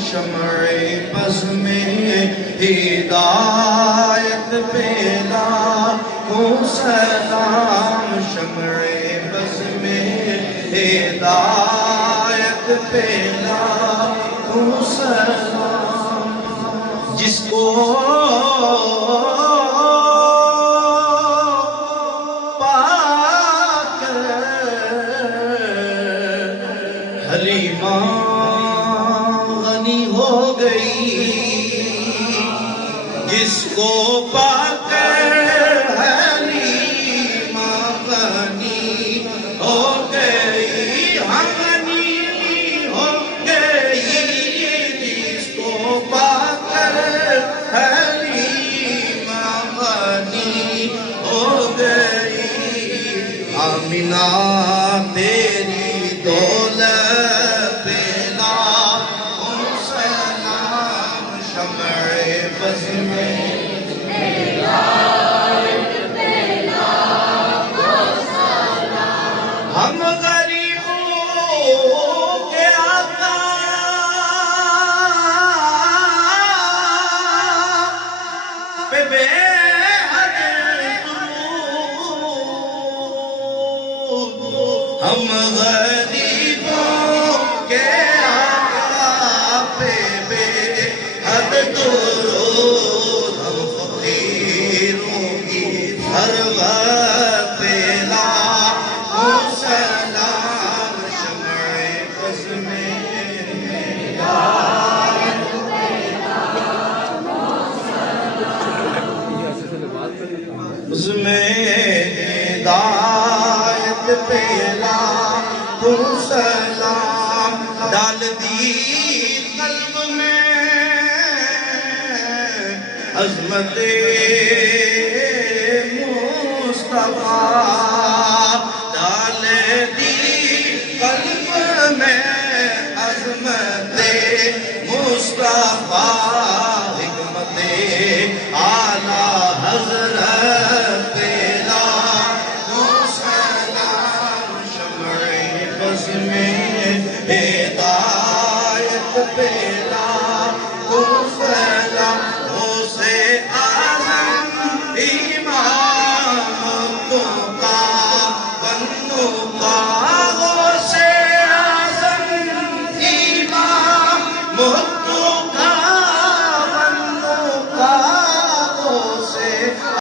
شمع بز میں ہدایت پیلا ہوں سلام شمع بز میں ہدایت پیلا ہوں سلام جس کو پاک حلیمہ غنی ہو گئی جس کو پا کر حلیمہ غنی ہو گئی غنی ہو گئی جس کو پا کر حلیمہ غنی ہو گئی آمینہ تیری دولت پیلا ہوں سلام شمع بز میں ہم غریبوں کے آقا پہ بے حد درود ہم غریبوں کے آقا پہ بے حد درود ہم فقیروں کی ثروت پیلا ہوں سلام شمع بز میں بز میں ہدایت پیلا ہوں سلام ڈال دی قلب میں عظمت مصطفیٰ ڈال دی قلب میں عظمت مصطفیٰ حکمت اعلیٰ حضرت پیلا ہوں سلام شمع بز میں ہدایت پیلا ہوں سلام غوث اعظم امام کو